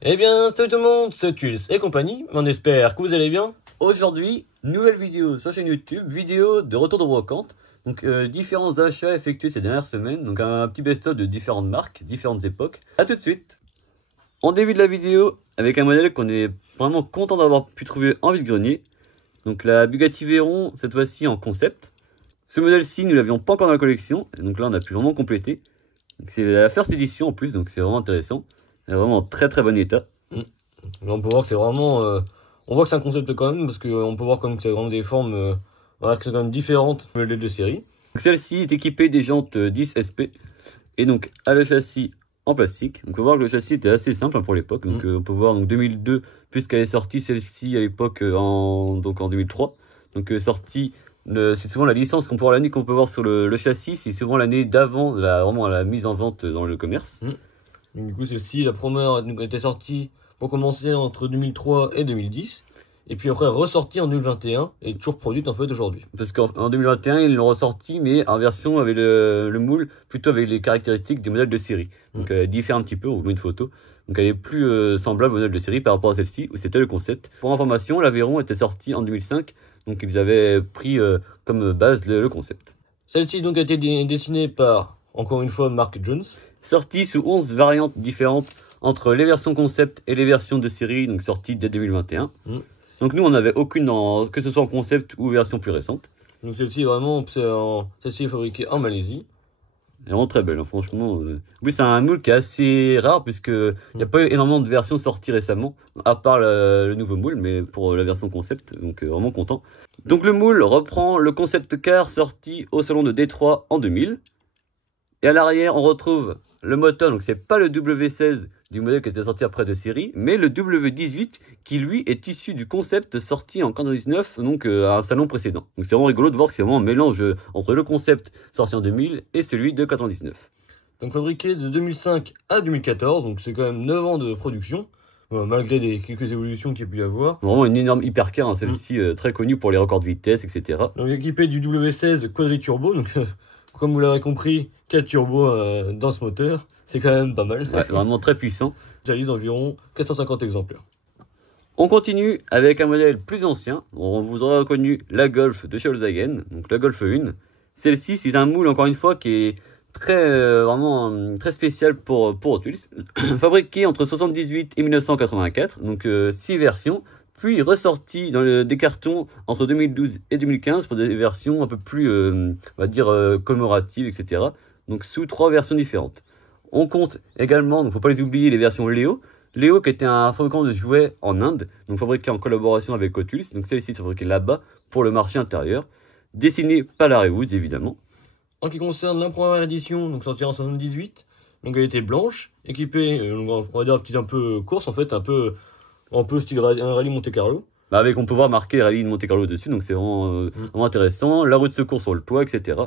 Eh bien, salut tout le monde, c'est Tuls et compagnie, on espère que vous allez bien. Aujourd'hui, nouvelle vidéo sur la chaîne YouTube, vidéo de retour de brocante. Donc, différents achats effectués ces dernières semaines, donc un petit best-of de différentes marques, différentes époques. A tout de suite. On débute la vidéo avec un modèle qu'on est vraiment content d'avoir pu trouver en vide-grenier. Donc la Bugatti Veyron, cette fois-ci en concept. Ce modèle-ci, nous l'avions pas encore dans la collection, et donc là on a pu vraiment compléter. C'est la first edition en plus, donc c'est vraiment intéressant. Elle est vraiment en très très bon état. Là, on peut voir que c'est vraiment. On voit que c'est un concept quand même, parce qu'on peut voir comme que c'est vraiment des formes voilà, que c'est quand même différentes du modèle de série. Celle-ci est équipée des jantes 10 SP et donc a le châssis en plastique. Donc on peut voir que le châssis était assez simple pour l'époque. Donc on peut voir donc 2002 puisqu'elle est sortie celle-ci à l'époque en 2003. Donc sortie, c'est souvent la licence qu'on peut voir, l'année qu'on peut voir sur le châssis, c'est souvent l'année d'avant vraiment la mise en vente dans le commerce. Donc, du coup celle-ci, la première était sortie pour commencer entre 2003 et 2010. Et puis après ressortie en 2021 et toujours produite en fait aujourd'hui. Parce qu'en 2021 ils l'ont ressorti mais en version avec le moule, plutôt avec les caractéristiques des modèles de série. Donc elle diffère un petit peu, on vous met une photo. Donc elle est plus semblable au modèle de série par rapport à celle-ci où c'était le concept. Pour information, la Veyron était sortie en 2005, donc ils avaient pris comme base le concept. Celle-ci donc a été dessinée par, encore une fois, Mark Jones. Sortie sous 11 variantes différentes entre les versions concept et les versions de série, donc sorties dès 2021. Donc nous on n'avait aucune que ce soit en concept ou version plus récente. Donc celle-ci vraiment, celle-ci est fabriquée en Malaisie. Elle est vraiment très belle, hein, franchement. Oui, c'est un moule qui est assez rare puisque il n'y a pas eu énormément de versions sorties récemment, à part le nouveau moule, mais pour la version concept, donc vraiment content. Donc le moule reprend le concept car sorti au salon de Détroit en 2000. Et à l'arrière, on retrouve le moteur, donc c'est pas le W16 du modèle qui était sorti après de série, mais le W18 qui lui est issu du concept sorti en 99, donc à un salon précédent. Donc c'est vraiment rigolo de voir que c'est vraiment un mélange entre le concept sorti en 2000 et celui de 99. Donc fabriqué de 2005 à 2014, donc c'est quand même 9 ans de production, malgré quelques évolutions qu'il y a pu y avoir. Vraiment une énorme hypercar, hein, celle-ci très connue pour les records de vitesse, etc. Donc équipé du W16 quadri-turbo, donc comme vous l'avez compris, 4 turbos dans ce moteur, c'est quand même pas mal. Ouais, vraiment très puissant. J'alise environ 450 exemplaires. On continue avec un modèle plus ancien. On vous aura reconnu la Golf de chez Volkswagen, donc la Golf 1. Celle-ci, c'est un moule, encore une fois, qui est vraiment très spécial pour Tuls. Fabriqué entre 78 et 1984, donc 6 versions. Puis ressorti dans des cartons entre 2012 et 2015 pour des versions un peu plus, on va dire, commémoratives, etc. Donc sous 3 versions différentes. On compte également, donc faut pas les oublier, les versions Léo. Léo qui était un fabricant de jouets en Inde, donc fabriqué en collaboration avec Cotuls. Donc celle-ci est fabriquée là-bas pour le marché intérieur. Dessinée par Larry Woods évidemment. En ce qui concerne la première édition, donc sortie en 78, donc elle était blanche, équipée, on va dire un peu course en fait, un peu style un rallye Monte Carlo. Bah on peut voir marqué rallye de Monte Carlo dessus, donc c'est vraiment intéressant. La roue de secours sur le toit, etc.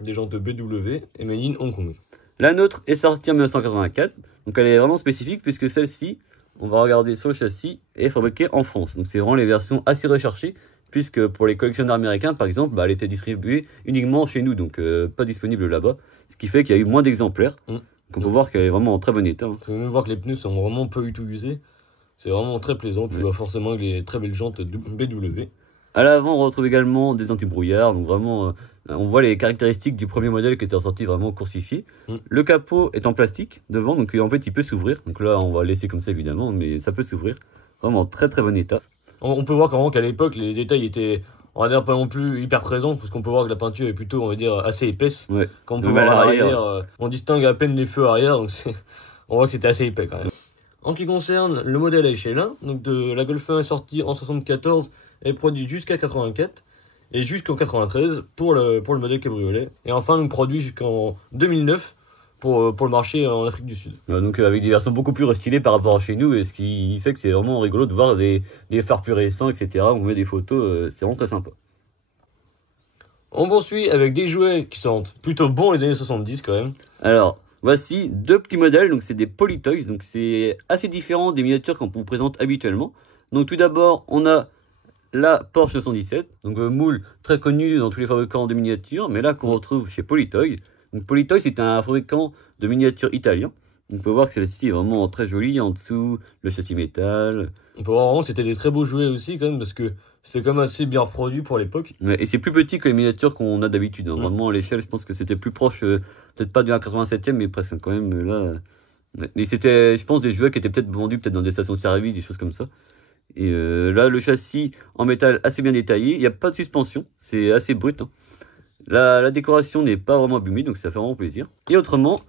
Des jantes BW et made in Hong Kong. La nôtre est sortie en 1984, donc elle est vraiment spécifique puisque celle-ci, on va regarder sur le châssis, est fabriquée en France. Donc c'est vraiment les versions assez recherchées, puisque pour les collectionneurs américains par exemple, elle était distribuée uniquement chez nous, donc pas disponible là-bas, ce qui fait qu'il y a eu moins d'exemplaires. Donc on peut voir qu'elle est vraiment en très bon état. On peut même voir que les pneus sont vraiment pas du tout usés, c'est vraiment très plaisant, tu vois forcément avec les très belles jantes BW. À l'avant, on retrouve également des anti-brouillards, donc vraiment, on voit les caractéristiques du premier modèle qui était ressorti vraiment coursifié. Le capot est en plastique devant, donc en fait il peut s'ouvrir. Donc là, on va le laisser comme ça évidemment, mais ça peut s'ouvrir. Vraiment très très bon état. On peut voir vraiment qu'à l'époque, les détails étaient, on va dire, pas non plus hyper présents, parce qu'on peut voir que la peinture est plutôt, on va dire, assez épaisse. Ouais. Quand on peut voir à l'arrière, on distingue à peine les feux arrière, donc on voit que c'était assez épais quand même. En ce qui concerne le modèle à échelle 1, donc de la Golf 1 est sortie en 74 et produit jusqu'à 84 et jusqu'en 93 pour le modèle cabriolet. Et enfin, donc produit jusqu'en 2009 pour le marché en Afrique du Sud. Donc avec des versions beaucoup plus restylées par rapport à chez nous, et ce qui fait que c'est vraiment rigolo de voir des phares plus récents, etc. On met des photos, c'est vraiment très sympa. On poursuit avec des jouets qui sentent plutôt bons les années 70 quand même. Alors, voici deux petits modèles, donc c'est des Polytoys, donc c'est assez différent des miniatures qu'on vous présente habituellement. Donc tout d'abord, on a la Porsche 917, donc moule très connu dans tous les fabricants de miniatures, mais là qu'on retrouve chez Polytoy. Donc Polytoy, c'est un fabricant de miniatures italien, On peut voir que celle-ci est vraiment très jolie. En dessous, le châssis métal. On peut voir vraiment que c'était des très beaux jouets aussi quand même parce que c'était quand même assez bien reproduit pour l'époque. Ouais, et c'est plus petit que les miniatures qu'on a d'habitude. Hein. Vraiment, à l'échelle, je pense que c'était plus proche, peut-être pas du 87e, mais presque quand même là. Et c'était, je pense, des jouets qui étaient peut-être vendus peut-être dans des stations-service, des choses comme ça. Et là, le châssis en métal assez bien détaillé. Il n'y a pas de suspension, c'est assez brut. Hein. La décoration n'est pas vraiment abîmée, donc ça fait vraiment plaisir. Et autrement,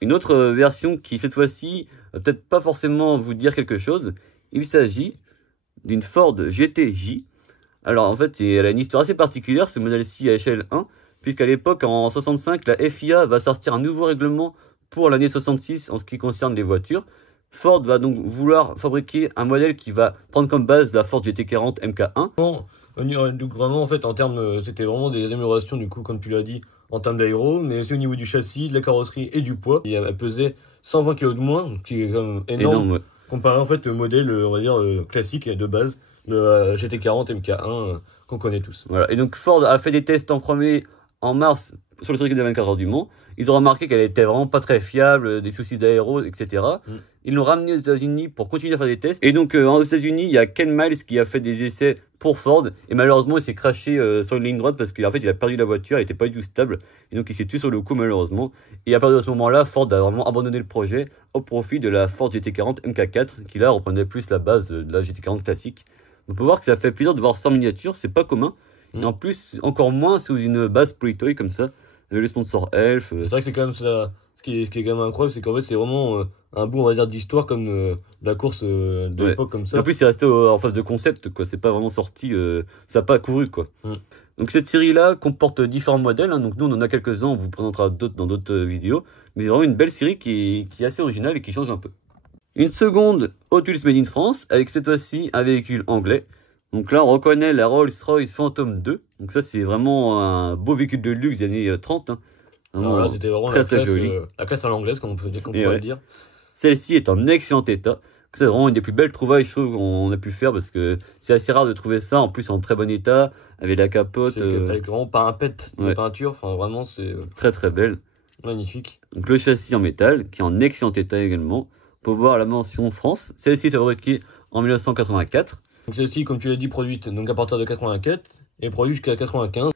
une autre version qui, cette fois-ci, va peut-être pas forcément vous dire quelque chose. Il s'agit d'une Ford GT-J. Alors, en fait, elle a une histoire assez particulière, ce modèle-ci à échelle 1, puisqu'à l'époque, en 65, la FIA va sortir un nouveau règlement pour l'année 66 en ce qui concerne les voitures. Ford va donc vouloir fabriquer un modèle qui va prendre comme base la Ford GT40 MK1. Donc vraiment, en fait, en termes, c'était vraiment des améliorations, du coup, comme tu l'as dit, en termes d'aéro, mais aussi au niveau du châssis, de la carrosserie et du poids. Elle pesait 120 kg de moins, qui est quand même énorme, ouais. Comparé en fait au modèle, on va dire, classique de base, le GT40 MK1 qu'on connaît tous. Voilà. Et donc Ford a fait des tests en premier en mars sur le circuit des 24 heures du Mans. Ils ont remarqué qu'elle était vraiment pas très fiable, des soucis d'aéro, etc. Ils l'ont ramenée aux États-Unis pour continuer à faire des tests. Et donc aux États-Unis, il y a Ken Miles qui a fait des essais pour Ford. Et malheureusement, il s'est crashé sur une ligne droite parce qu'en fait, il a perdu la voiture, elle n'était pas du tout stable. Et donc il s'est tué sur le coup, malheureusement. Et à partir de ce moment-là, Ford a vraiment abandonné le projet au profit de la Ford GT40 MK4 qui là reprenait plus la base de la GT40 classique. On peut voir que ça fait plaisir de voir ça en miniature, c'est pas commun. Et en plus, encore moins sous une base Playtoy comme ça, avec le sponsor Elf. C'est vrai que c'est quand même ça. Ce qui est quand même incroyable, c'est qu'en fait, c'est vraiment un bout, on va dire, d'histoire comme la course de l'époque comme ça. En plus, c'est resté en phase de concept, quoi. C'est pas vraiment sorti, ça n'a pas couru, quoi. Donc cette série-là comporte différents modèles. Hein. Donc nous, on en a quelques-uns, on vous présentera d'autres dans d'autres vidéos. Mais vraiment une belle série qui est assez originale et qui change un peu. Une seconde Hot Wheels Made in France, avec cette fois-ci un véhicule anglais. Donc là, on reconnaît la Rolls-Royce Phantom 2. Donc ça, c'est vraiment un beau véhicule de luxe des années 30. Hein. Voilà, c'était vraiment très joli. La classe à l'anglaise, comme on pourrait le dire. Celle-ci est en excellent état. C'est vraiment une des plus belles trouvailles, je trouve, qu'on a pu faire parce que c'est assez rare de trouver ça. En plus, en très bon état, avec la capote. Avec vraiment pas un pet de peinture. Enfin, vraiment, c'est très très belle. Magnifique. Donc le châssis en métal, qui est en excellent état également. On peut voir la mention France. Celle-ci est fabriquée en 1984. Donc celle-ci, comme tu l'as dit, produite donc à partir de 84 et produite jusqu'à 95.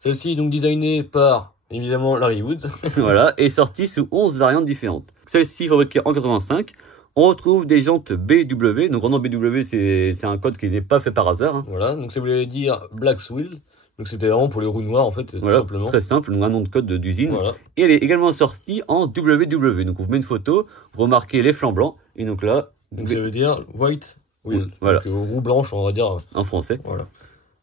Celle-ci est donc designée par évidemment Larry Woods. Voilà, et sortie sous 11 variantes différentes. Celle-ci fabriquée en 85. On retrouve des jantes BW. Donc vraiment BW, c'est un code qui n'est pas fait par hasard. Hein. Voilà, donc ça voulait dire Black Wheel. Donc c'était vraiment pour les roues noires en fait, voilà, tout simplement. Très simple, donc un nom de code d'usine. Voilà. Et elle est également sortie en WW. Donc on vous met une photo, vous remarquez les flancs blancs. Et donc là... Donc ça veut dire White Wheel. Voilà. Donc roue blanche, on va dire. En français. Voilà.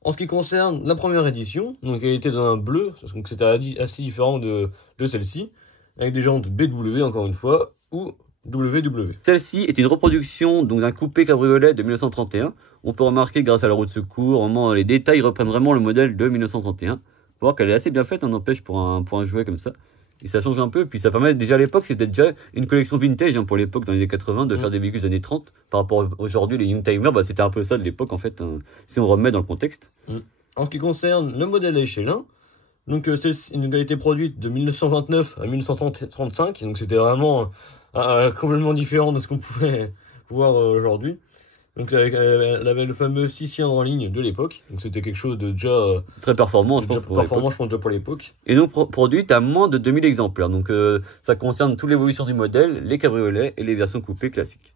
En ce qui concerne la première édition, donc elle était dans un bleu, donc c'était assez différent de celle-ci, avec des jantes BW encore une fois, ou WW. Celle-ci est une reproduction d'un coupé cabriolet de 1931. On peut remarquer grâce à la roue de secours, vraiment les détails reprennent vraiment le modèle de 1931. On peut voir qu'elle est assez bien faite, n'empêche pour un jouet comme ça. Et ça change un peu, puis ça permet, déjà à l'époque, c'était déjà une collection vintage pour l'époque, dans les années 80, de faire des véhicules des années 30. Par rapport à aujourd'hui, les Youngtimer, c'était un peu ça de l'époque en fait, si on remet dans le contexte. En ce qui concerne le modèle à échelle 1, donc elle a été produite de 1929 à 1935, donc c'était vraiment complètement différent de ce qu'on pouvait voir aujourd'hui. Donc elle avait le fameux 6 cylindres en ligne de l'époque, donc c'était quelque chose de déjà très performant, je pense, déjà pour l'époque. Et donc produite à moins de 2000 exemplaires, donc ça concerne toute l'évolution du modèle, les cabriolets et les versions coupées classiques.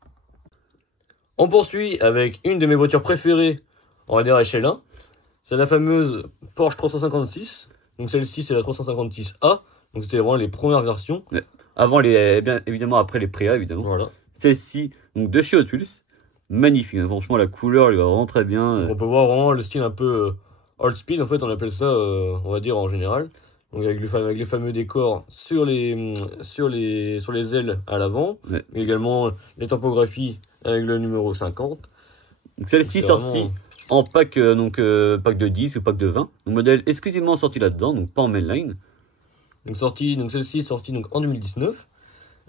On poursuit avec une de mes voitures préférées, on va dire à échelle 1, c'est la fameuse Porsche 356, donc celle-ci c'est la 356A, donc c'était vraiment les premières versions. Avant bien évidemment, après les Préa évidemment. Voilà. Celle-ci, donc de chez Hot Wheels. Magnifique, hein. Franchement la couleur lui va vraiment très bien. On peut voir vraiment le style un peu old speed en fait, on appelle ça, on va dire en général. Donc avec les fameux décors sur les ailes à l'avant, mais également les typographies avec le numéro 50. Celle-ci sortie en pack, pack de 10 ou pack de 20. Donc modèle exclusivement sorti là-dedans, donc pas en mainline. Donc celle-ci est sortie en 2019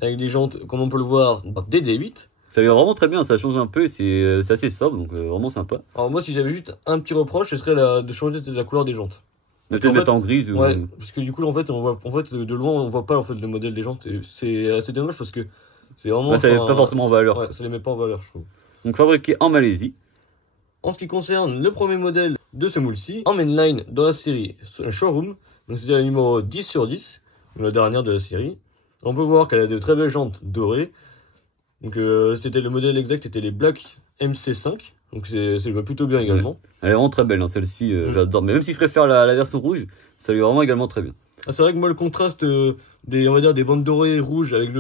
avec des jantes, comme on peut le voir, DD8. Ça lui va vraiment très bien, ça change un peu et c'est assez sobre, donc vraiment sympa. Alors moi, si j'avais juste un petit reproche, ce serait de changer la couleur des jantes. Peut-être mettre en grise ouais, parce que du coup, en fait, de loin, on voit pas en fait le modèle des jantes. C'est assez dommage parce que C'est vraiment. Ouais, ça n'est pas forcément en valeur. Ouais, ça les met pas en valeur, je trouve. Donc fabriqué en Malaisie. En ce qui concerne le premier modèle de ce moule-ci, en mainline dans la série Showroom, donc c'était la numéro 10 sur 10, la dernière de la série. On peut voir qu'elle a de très belles jantes dorées. Donc c'était le modèle exact, c'était les Black MC5. Donc ça lui va plutôt bien également. Ouais. Elle est vraiment très belle, hein, celle-ci, j'adore. Mais même si je préfère la version rouge, ça lui va vraiment également très bien. Ah, c'est vrai que moi le contraste on va dire des bandes dorées rouges avec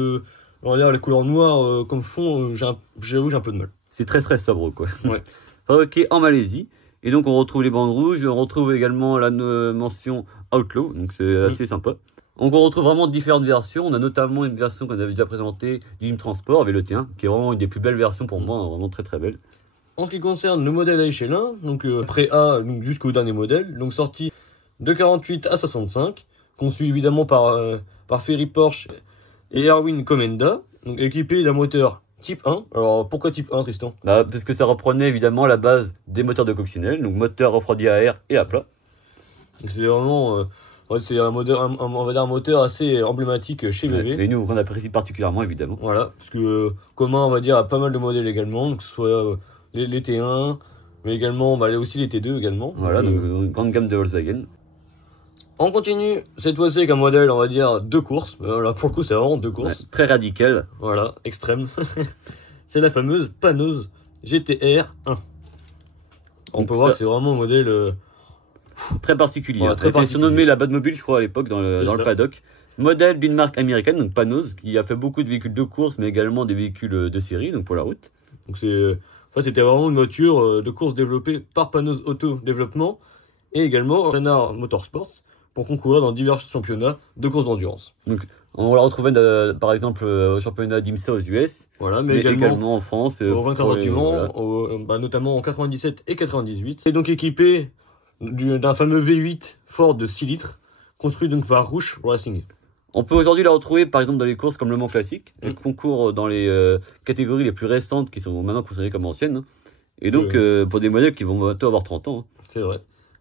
on va dire la couleur noire comme fond, j'avoue j'ai un peu de mal. C'est très sobre, quoi. Ouais. Fabriqué en Malaisie. Et donc on retrouve les bandes rouges, on retrouve également la mention Outlaw, donc c'est assez sympa. Donc on retrouve vraiment différentes versions, on a notamment une version qu'on avait déjà présentée du Lim Transport avec le T1, qui est vraiment une des plus belles versions pour moi, vraiment très belle. En ce qui concerne le modèle à échelle 1, donc après A donc jusqu'au dernier modèle, donc sorti de 48 à 65, conçu évidemment par Ferry Porsche et Erwin Commenda, donc équipé d'un moteur type 1. Alors pourquoi type 1, Tristan? Bah, parce que ça reprenait évidemment la base des moteurs de coccinelle, donc moteur refroidi à air et à plat. C'est vraiment c'est un on va dire un moteur assez emblématique chez VV. Et nous on apprécie particulièrement évidemment. Voilà, parce que commun on va dire à pas mal de modèles également, donc que ce soit les T1, mais également aussi les T2 également. Voilà, donc une grande gamme de Volkswagen. On continue cette fois-ci avec un modèle, on va dire, de course. Là, pour le coup, c'est vraiment deux courses. Ouais, très radical. Voilà, extrême. C'est la fameuse panneuse GTR 1. On peut voir que c'est vraiment un modèle très particulier. Ouais, Elle était surnommée la Batmobile, je crois, à l'époque, dans le paddock. Modèle d'une marque américaine, donc Panos, qui a fait beaucoup de véhicules de course, mais également des véhicules de série, donc pour la route. Donc c'était vraiment une voiture de course développée par Panos Auto Développement et également Renard Motorsports, pour concourir dans divers championnats de course d'endurance. Donc, on la retrouvait par exemple au championnat d'IMSA aux US, voilà, mais également en France. Au 24 bâtiments, voilà. Notamment en 97 et 98. C'est donc équipé d'un fameux V8 Ford de 6 litres, construit donc par Roush Racing. On peut aujourd'hui la retrouver par exemple dans les courses comme Le Mans Classique, elle concourt dans les catégories les plus récentes qui sont maintenant considérées comme anciennes. Hein. Et donc pour des modèles qui vont bientôt avoir 30 ans. Hein. C'est vrai.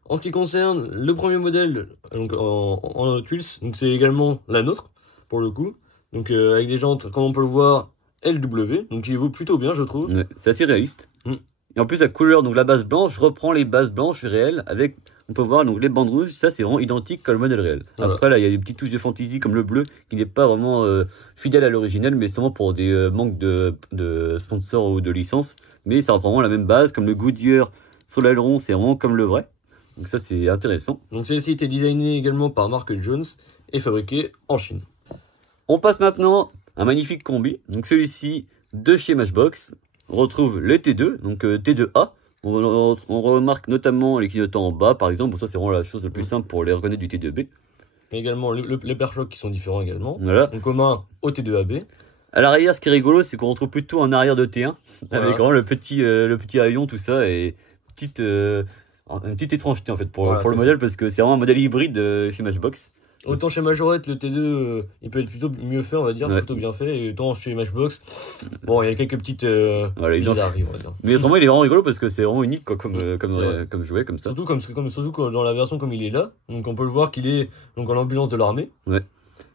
En ce qui concerne le premier modèle donc en Hot Wheels, donc c'est également la nôtre pour le coup, donc avec des jantes comme on peut le voir LW, donc qui vaut plutôt bien je trouve. Ouais, c'est assez réaliste. Et en plus la couleur, donc la base blanche reprend les bases blanches réelles avec, on peut voir donc les bandes rouges, ça c'est vraiment identique comme le modèle réel. Voilà. Après là il y a des petites touches de fantaisie comme le bleu qui n'est pas vraiment fidèle à l'original, mais seulement pour des manques de sponsors ou de licences. Mais ça reprend vraiment la même base, comme le Goodyear sur l'aileron, c'est vraiment comme le vrai. Donc ça c'est intéressant. Donc celle-ci était designée également par Mark Jones et fabriquée en Chine. On passe maintenant à un magnifique combi. Donc celui-ci de chez Matchbox. On retrouve les T2, donc T2A. On remarque notamment les clignotants en bas par exemple. Bon, ça c'est vraiment la chose la plus simple pour les reconnaître du T2B. Et également les pare-chocs qui sont différents également. Voilà. En commun au T2AB. À l'arrière, ce qui est rigolo, c'est qu'on retrouve plutôt un arrière de T1 voilà. Avec vraiment le petit haillon, tout ça et une petite étrangeté en fait pour le modèle parce que c'est vraiment un modèle hybride chez Matchbox. Autant chez Majorette, le T2 il peut être plutôt mieux fait, on va dire, plutôt bien fait, et autant chez Matchbox, bon, il y a quelques petites voilà, bizarreries, on va dire. Mais vraiment, il est vraiment rigolo parce que c'est vraiment unique quoi, comme jouet, comme ça. Surtout dans la version comme il est là, donc on peut le voir qu'il est donc en ambulance de l'armée. Ouais.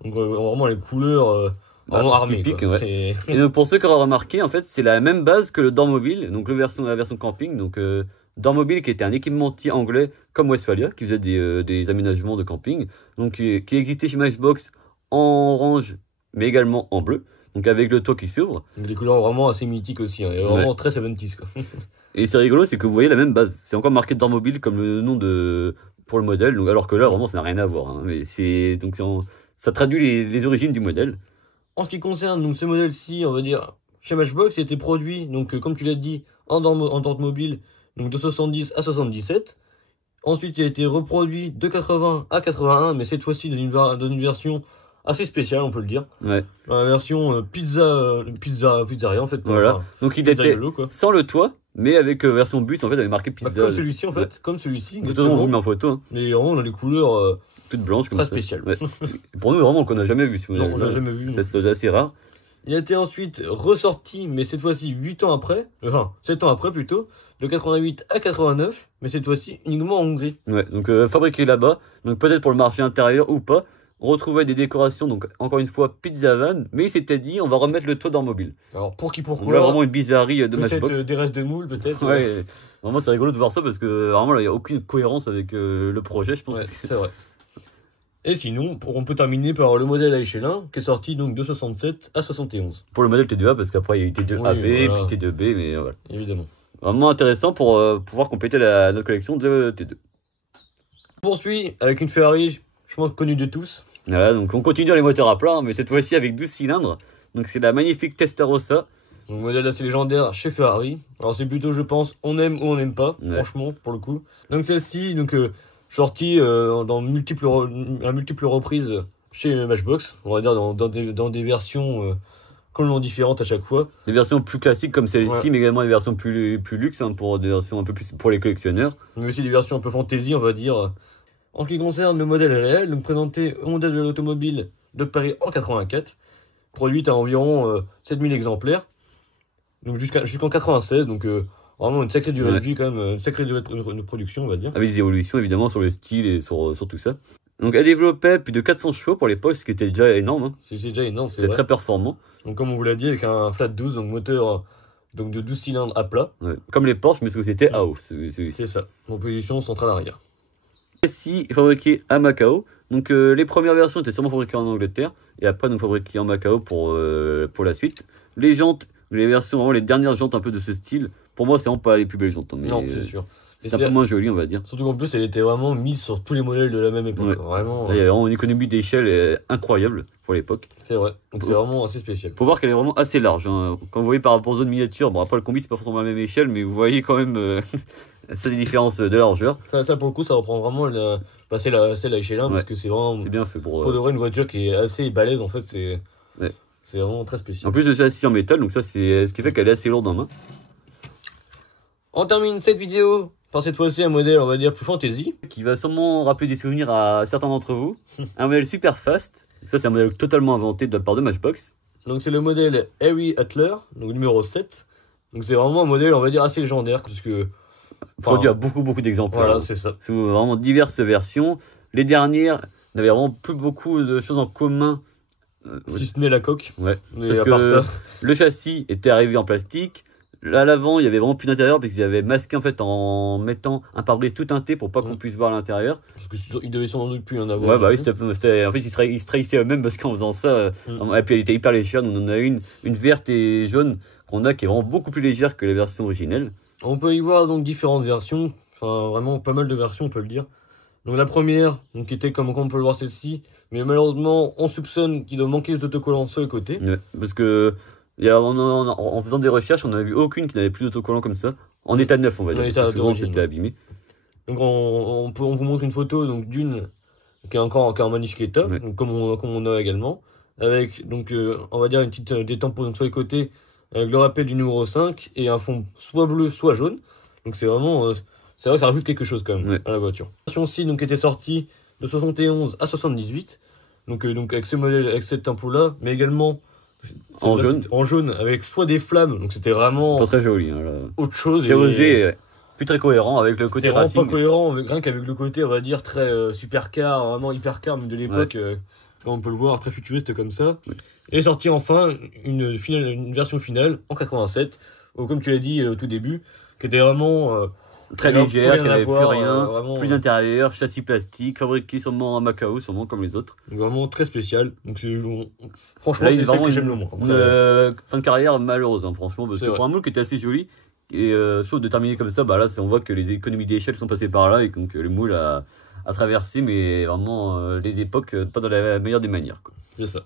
Donc vraiment les couleurs vraiment armées. Typique, ouais. Et donc pour ceux qui auraient remarqué, en fait, c'est la même base que le Dormobile, donc la version camping, donc Dormobile qui était un équipementier anglais comme Westphalia, qui faisait des aménagements de camping, donc qui existait chez Matchbox en orange, mais également en bleu, donc avec le toit qui s'ouvre. Des couleurs vraiment assez mythiques aussi, hein, et vraiment très 70s quoi. Et c'est rigolo, c'est que vous voyez la même base, c'est encore marqué Dormobile comme le nom pour le modèle, donc, alors que là vraiment ça n'a rien à voir, hein, mais ça traduit les origines du modèle. En ce qui concerne donc, ce modèle-ci, on va dire, chez Matchbox, il a été produit, donc comme tu l'as dit, en Dormobile, donc de 70 à 77. Ensuite, il a été reproduit de 80 à 81, mais cette fois-ci dans une version assez spéciale, on peut le dire. Ouais. La version pizzeria en fait. Voilà. Donc il était sans le toit, mais avec version bus en fait, avec marqué pizza. Comme celui-ci en fait, comme celui-ci. De toute façon, on vous met en photo. Hein. Mais vraiment, on a les couleurs toutes blanches comme très ça. spéciales. Ouais. Pour nous, vraiment, qu'on n'a jamais vu. Non, on n'a jamais vu. C'est assez rare. Il a été ensuite ressorti, mais cette fois-ci 7 ans après plutôt, de 88 à 89, mais cette fois-ci uniquement en Hongrie. Ouais, donc fabriqué là-bas, donc peut-être pour le marché intérieur ou pas. On retrouvait des décorations, donc encore une fois Pizza Van, mais il s'était dit on va remettre le toit dans le mobile. Alors pour qui, Donc pourquoi? là, vraiment une bizarrerie de Peut-être Matchbox. des restes de moules, peut-être. Ouais, vraiment c'est rigolo de voir ça parce que vraiment là il n'y a aucune cohérence avec le projet, je pense. Ouais, c'est vrai. Et sinon, on peut terminer par le modèle à échelle 1 qui est sorti donc de 67 à 71. Pour le modèle T2A, parce qu'après il y a eu T2AB, Oui, voilà. puis T2B, mais voilà. Évidemment. Vraiment intéressant pour pouvoir compléter notre collection de T2. On poursuit avec une Ferrari, je pense connue de tous. Voilà, donc on continue dans les moteurs à plat, mais cette fois-ci avec 12 cylindres. Donc c'est la magnifique Testarossa. Donc modèle assez légendaire chez Ferrari. Alors c'est plutôt, je pense, on aime ou on n'aime pas, Ouais. franchement, pour le coup. Donc celle-ci, donc sortie dans multiples reprises chez Matchbox. On va dire dans des versions complètement différentes à chaque fois. Des versions plus classiques comme celle-ci, Ouais. mais également des versions plus luxe, hein, pour des versions un peu plus pour les collectionneurs. Mais aussi des versions un peu fantasy, on va dire. En ce qui concerne le modèle réel, donc présenté au modèle de l'automobile de Paris en 84, produite à environ 7000 exemplaires, donc jusqu'en 96, donc vraiment une sacrée durée de vie quand même, une sacrée durée de production, on va dire. Avec des évolutions évidemment sur le style et sur tout ça. Donc elle développait plus de 400 chevaux pour l'époque, ce qui était déjà énorme. Hein. C'est déjà énorme, c'est C'était vrai. très performant. Donc comme on vous l'a dit, avec un flat 12, donc moteur donc de 12 cylindres à plat. Ouais. Comme les Porsche, mais ce que c'était à haut. celui-ci. C'est ça, en position centrale arrière. Celle-ci est fabriquée à Macao. Donc les premières versions étaient sûrement fabriquées en Angleterre et après donc fabriquées en Macao pour la suite. Les jantes, les versions vraiment les dernières jantes un peu de ce style. Pour moi, c'est vraiment pas les plus belles jantes, hein, mais Non, c'est sûr. c'est un peu moins joli, on va dire. Surtout qu'en plus, elle était vraiment mise sur tous les modèles de la même époque. Ouais. Vraiment, Là, il y a vraiment une économie d'échelle incroyable pour l'époque. c'est vrai. Donc c'est vraiment assez spécial. Faut voir qu'elle est vraiment assez large. Hein. Quand vous voyez par rapport aux autres miniatures, bon après le combi c'est pas forcément la même échelle, mais vous voyez quand même ça des différences de largeur. Ça pour le coup, ça reprend vraiment celle à échelle 1 parce que c'est vraiment C'est bien fait pour. de vrai une voiture qui est assez balèze en fait. Ouais. C'est vraiment très spécial. En plus de châssis en métal, donc ça c'est ce qui fait qu'elle est assez lourde en main. On termine cette vidéo par cette fois-ci un modèle, on va dire, plus fantasy. Qui va sûrement rappeler des souvenirs à certains d'entre vous. Un modèle super fast. Ça c'est un modèle totalement inventé de la part de Matchbox. Donc c'est le modèle Harry Hutler, donc numéro 7. Donc c'est vraiment un modèle, on va dire, assez légendaire parce que Produit à beaucoup d'exemplaires. Voilà, c'est ça. C'est vraiment diverses versions. Les dernières n'avaient vraiment plus beaucoup de choses en commun. Si ce n'est la coque. Ouais. Mais Parce à part que ça, le châssis était arrivé en plastique. Là, à l'avant, il y avait vraiment plus d'intérieur parce qu'ils avaient masqué en fait en mettant un pare-brise tout teinté pour pas qu'on puisse voir l'intérieur. parce qu'ils devaient sans doute plus en avoir. Ouais, bah oui, en fait, ils se trahissaient eux-mêmes parce qu'en faisant ça, et puis elle était hyper légère. Donc on en a une verte et jaune qu'on a qui est vraiment beaucoup plus légère que la version originelle. On peut y voir donc différentes versions, enfin vraiment pas mal de versions, on peut le dire. Donc la première, donc qui était comme on peut le voir celle-ci, mais malheureusement on soupçonne qu'il doit manquer les autocollants sur les côtés. Ouais, parce que en faisant des recherches, on n'a vu aucune qui n'avait plus d'autocollant comme ça. En état neuf, on va dire. En état Parce que souvent, d'origine, c'était ouais. abîmé. Donc on vous montre une photo donc d'une qui est encore en magnifique état, Ouais. donc, comme on a également, avec donc on va dire une petite des tampons donc, sur les côtés, avec le rappel du numéro 5 et un fond soit bleu soit jaune. Donc c'est vraiment c'est vrai que ça rajoute quelque chose quand même Ouais. à la voiture. La version 6 donc était sortie de 71 à 78. Donc avec ce modèle, avec cette tempo là, mais également En jaune. en jaune avec soit des flammes, donc c'était vraiment Pas très joli. Hein, là. autre chose. C'était et- osé, plus très cohérent avec le côté C'était vraiment racing. pas cohérent, rien qu'avec le côté, on va dire, très supercar, vraiment hypercar même de l'époque, comme on peut le voir, très futuriste comme ça. Oui. Et sorti enfin une version finale en 87, comme tu l'as dit au tout début, qui était vraiment Très rien- légère, rien qui à n'avait voir, plus rien, vraiment, plus d'intérieur, châssis plastique, fabriqué sûrement à Macao, sûrement comme les autres. vraiment très spécial. Donc franchement, Là, il c'est est ça vraiment que j'aime le moins. une fin de carrière malheureuse, hein, franchement, parce C'est que vrai. pour un moule qui était assez joli, et chose de terminer comme ça, bah là, on voit que les économies d'échelle sont passées par là, et donc le moule a traversé, mais vraiment les époques, pas dans la meilleure des manières, quoi. C'est ça.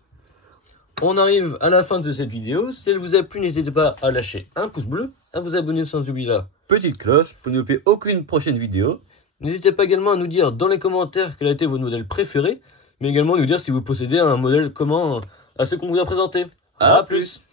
On arrive à la fin de cette vidéo. Si elle vous a plu, n'hésitez pas à lâcher un pouce bleu, à vous abonner sans oublier la Petite cloche pour ne louper aucune prochaine vidéo. N'hésitez pas également à nous dire dans les commentaires quel a été votre modèle préféré, mais également nous dire si vous possédez un modèle commun à ce qu'on vous a présenté. À plus!